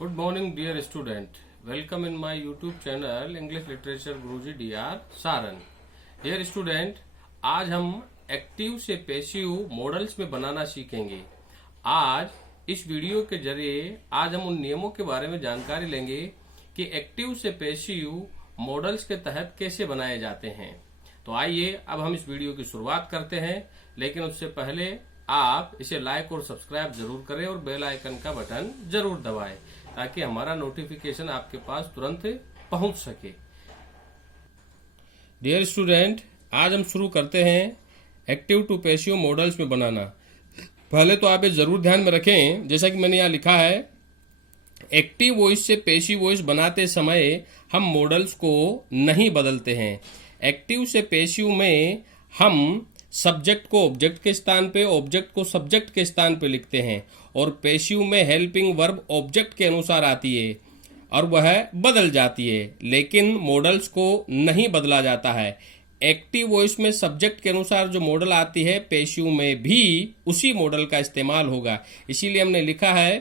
Good morning, dear student. Welcome in my YouTube channel English Literature Guruji DR Saran. Dear student, आज हम active से passive models में बनाना सीखेंगे. आज इस वीडियो के जरिए आज हम उन नियमों के बारे में जानकारी लेंगे कि एक्टिव से पैसिव मॉडल्स के तहत कैसे बनाए जाते हैं. तो आइए अब हम इस वीडियो की शुरुआत करते हैं, लेकिन उससे पहले आप इसे लाइक और सब्सक्राइब जरूर करें और बेल आइकन का बटन जरूर दबाएं ताकि हमारा नोटिफिकेशन आपके पास तुरंत पहुंच सके. डियर स्टूडेंट, आज हम शुरू करते हैं एक्टिव टू पैसिव मॉडल्स में बनाना. पहले तो आप ये जरूर ध्यान में रखें, जैसा कि मैंने यहाँ लिखा है, एक्टिव वॉइस से पैसिव वॉइस बनाते समय हम मॉडल्स को नहीं बदलते हैं. एक्टिव से पैसिव में हम सब्जेक्ट को ऑब्जेक्ट के स्थान पे, ऑब्जेक्ट को सब्जेक्ट के स्थान पे लिखते हैं, और पैसिव में हेल्पिंग वर्ब ऑब्जेक्ट के अनुसार आती है और वह बदल जाती है, लेकिन मॉडल्स को नहीं बदला जाता है. एक्टिव वॉइस में सब्जेक्ट के अनुसार जो मॉडल आती है, पैसिव में भी उसी मॉडल का इस्तेमाल होगा. इसीलिए हमने लिखा है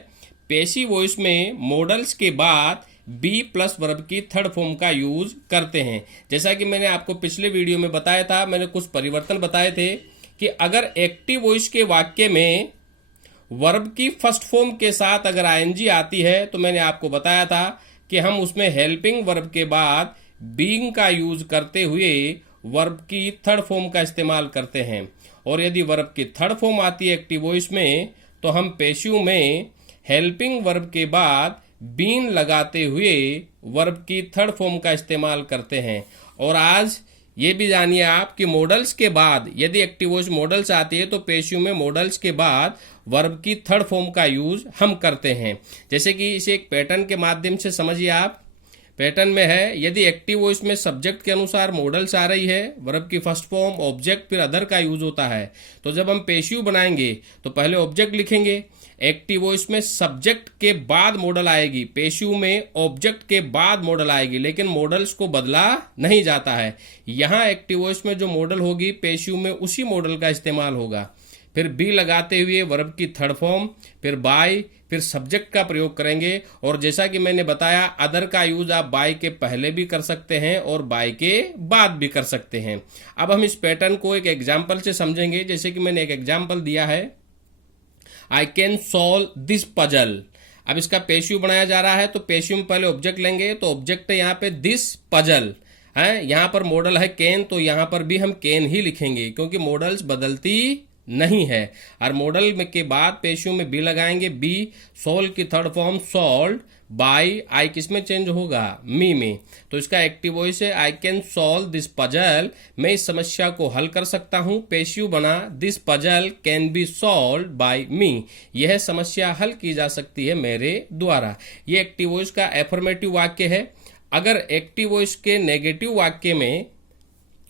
पैसिव वॉइस में मॉडल्स के बाद बी प्लस वर्ब की थर्ड फॉर्म का यूज करते हैं. जैसा कि मैंने आपको पिछले वीडियो में बताया था, मैंने कुछ परिवर्तन बताए थे कि अगर एक्टिव वॉइस के वाक्य में वर्ब की फर्स्ट फॉर्म के साथ अगर आईएनजी आती है तो मैंने आपको बताया था कि हम उसमें हेल्पिंग वर्ब के बाद बीइंग का यूज करते हुए वर्ब की थर्ड फॉर्म का इस्तेमाल करते हैं. और यदि वर्ब की थर्ड फॉर्म आती है एक्टिव वॉइस में तो हम पैसिव में हेल्पिंग वर्ब के बाद बीन लगाते हुए वर्ब की थर्ड फॉर्म का इस्तेमाल करते हैं. और आज ये भी जानिए आप कि मॉडल्स के बाद यदि एक्टिव वॉइस मॉडल्स आती है तो पैसिव में मॉडल्स के बाद वर्ब की थर्ड फॉर्म का यूज हम करते हैं. जैसे कि इसे एक पैटर्न के माध्यम से समझिए आप. पैटर्न में है, यदि एक्टिव वॉइस में सब्जेक्ट के अनुसार मॉडल्स आ रही है, वर्ब की फर्स्ट फॉर्म, ऑब्जेक्ट, फिर अदर का यूज होता है, तो जब हम पैसिव बनाएंगे तो पहले ऑब्जेक्ट लिखेंगे. एक्टिव वॉइस में सब्जेक्ट के बाद मॉडल आएगी, पैसिव में ऑब्जेक्ट के बाद मॉडल आएगी, लेकिन मॉडल्स को बदला नहीं जाता है. यहां एक्टिव वॉइस में जो मॉडल होगी पैसिव में उसी मॉडल का इस्तेमाल होगा. फिर बी लगाते हुए वर्ब की थर्ड फॉर्म, फिर बाय, फिर सब्जेक्ट का प्रयोग करेंगे. और जैसा कि मैंने बताया, अदर का यूज आप बाय के पहले भी कर सकते हैं और बाय के बाद भी कर सकते हैं. अब हम इस पैटर्न को एक एग्जाम्पल से समझेंगे. जैसे कि मैंने एक एग्जाम्पल दिया है, I can solve this puzzle. अब इसका पैसिव बनाया जा रहा है तो पैसिव में पहले ऑब्जेक्ट लेंगे, तो ऑब्जेक्ट है यहाँ पे दिस पजल है. यहाँ पर मॉडल है कैन, तो यहाँ पर भी हम कैन ही लिखेंगे क्योंकि मॉडल्स बदलती नहीं है. और मॉडल में के बाद पैसिव में बी लगाएंगे, बी सॉल्व की थर्ड फॉर्म सॉल्व, बाय, आई किस में चेंज होगा, मी में. तो इसका एक्टिव वॉइस है, I can solve this puzzle. मैं इस समस्या को हल कर सकता हूं. पैसिव बना, this puzzle can be solved by me. यह समस्या हल की जा सकती है मेरे द्वारा. यह एक्टिव वॉइस का एफर्मेटिव वाक्य है. अगर एक्टिव वॉइस के नेगेटिव वाक्य में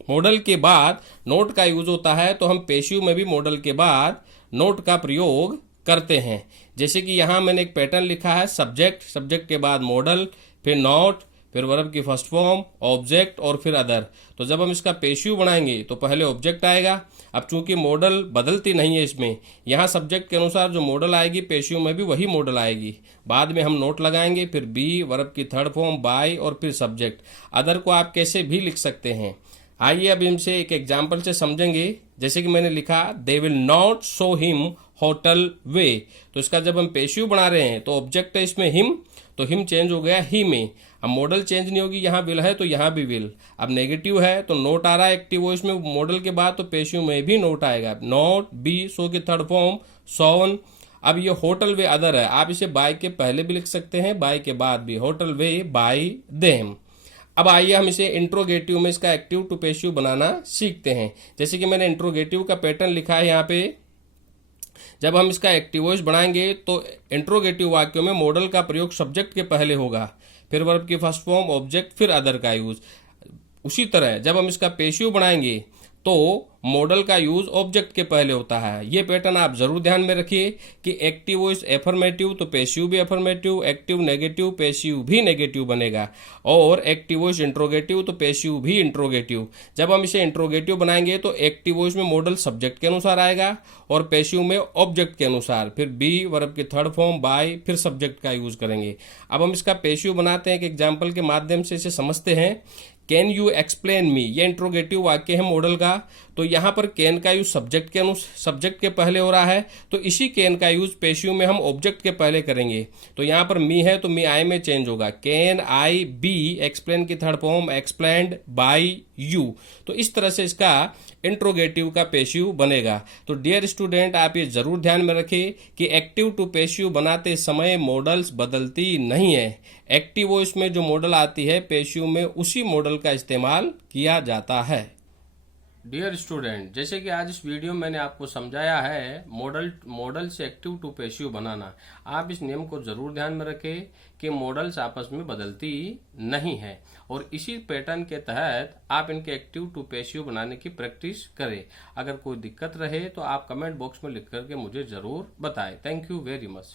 मॉडल के बाद नोट का यूज होता है तो हम पैसिव में भी मॉडल के बाद नोट का प्रयोग करते हैं. जैसे कि यहां मैंने एक पैटर्न लिखा है, सब्जेक्ट, सब्जेक्ट के बाद मॉडल, फिर नोट, फिर वर्ब की फर्स्ट फॉर्म, ऑब्जेक्ट और फिर अदर. तो जब हम इसका पैसिव बनाएंगे तो पहले ऑब्जेक्ट आएगा. अब चूंकि मॉडल बदलती नहीं है इसमें, यहाँ सब्जेक्ट के अनुसार जो मॉडल आएगी पैसिव में भी वही मॉडल आएगी. बाद में हम नोट लगाएंगे, फिर बी, वर्ब की थर्ड फॉर्म, बाय और फिर सब्जेक्ट. अदर को आप कैसे भी लिख सकते हैं. आइए अब इनसे एक एग्जाम्पल से समझेंगे. जैसे कि मैंने लिखा, they will not show him hotel way. तो इसका जब हम पैसिव बना रहे हैं तो ऑब्जेक्ट है इसमें हिम, तो हिम चेंज हो गया ही में. अब मॉडल चेंज नहीं होगी, यहाँ विल है तो यहाँ भी विल. अब नेगेटिव है तो नोट आ रहा है एक्टिव वॉइस में मॉडल के बाद, तो पैसिव में भी नोट आएगा. नोट, बी, सो की थर्ड फॉर्म, सॉन. अब ये होटल वे अदर है, आप इसे बाय के पहले भी लिख सकते हैं, बाय के बाद भी. Hotel way by them. अब आइए हम इसे इंट्रोगेटिव में इसका एक्टिव टू पैसिव बनाना सीखते हैं. जैसे कि मैंने इंट्रोगेटिव का पैटर्न लिखा है यहाँ पे. जब हम इसका एक्टिव वॉइस बनाएंगे तो इंट्रोगेटिव वाक्यों में मॉडल का प्रयोग सब्जेक्ट के पहले होगा, फिर वर्ब की फर्स्ट फॉर्म, ऑब्जेक्ट, फिर अदर का यूज. उसी तरह जब हम इसका पैसिव बनाएंगे तो मॉडल का यूज ऑब्जेक्ट के पहले होता है। ये पैटर्न आप जरूर ध्यान में रखिए कि एक्टिव वॉइस एफर्मेटिव तो पैसिव भी एफर्मेटिव, एक्टिव नेगेटिव पैसिव भी नेगेटिव बनेगा, और एक्टिव वॉइस इंट्रोगेटिव तो पैसिव भी इंट्रोगेटिव। जब हम इसे इंट्रोगेटिव बनाएंगे तो एक्टिव वॉइस में मॉडल सब्जेक्ट के अनुसार आएगा और पैसिव में ऑब्जेक्ट के अनुसार, फिर बी वर्ब की थर्ड फॉर्म, बाय, फिर सब्जेक्ट का यूज करेंगे। अब हम इसका पैसिव बनाते हैं, एक एग्जाम्पल के माध्यम से इसे समझते हैं। कैन यू एक्सप्लेन मी, ये इंट्रोगेटिव वाक्य है मॉडल का, तो यहां पर कैन का यूज सब्जेक्ट के पहले हो रहा है, तो इसी कैन का यूज पैसिव में हम ऑब्जेक्ट के पहले करेंगे। तो यहां पर मी है तो मी आई में चेंज होगा, कैन आई बी, एक्सप्लेन की third form explained bye you. तो इस तरह से इसका इंट्रोगेटिव का पैसिव बनेगा। तो डियर स्टूडेंट, आप ये जरूर ध्यान में रखें कि एक्टिव टू पैसिव बनाते समय मॉडल्स बदलती नहीं है। एक्टिव वॉइस में जो मॉडल आती है पैसिव में उसी मॉडल का इस्तेमाल किया जाता है। डियर स्टूडेंट, जैसे कि आज इस वीडियो में मैंने आपको समझाया है मॉडल से एक्टिव टू पैसिव बनाना। आप इस नियम को जरूर ध्यान में रखें कि मॉडल्स आपस में बदलती नहीं है, और इसी पैटर्न के तहत आप इनके एक्टिव टू पैसिव बनाने की प्रैक्टिस करें। अगर कोई दिक्कत रहे तो आप कमेंट बॉक्स में लिख करके मुझे जरूर बताएं। Thank you very much.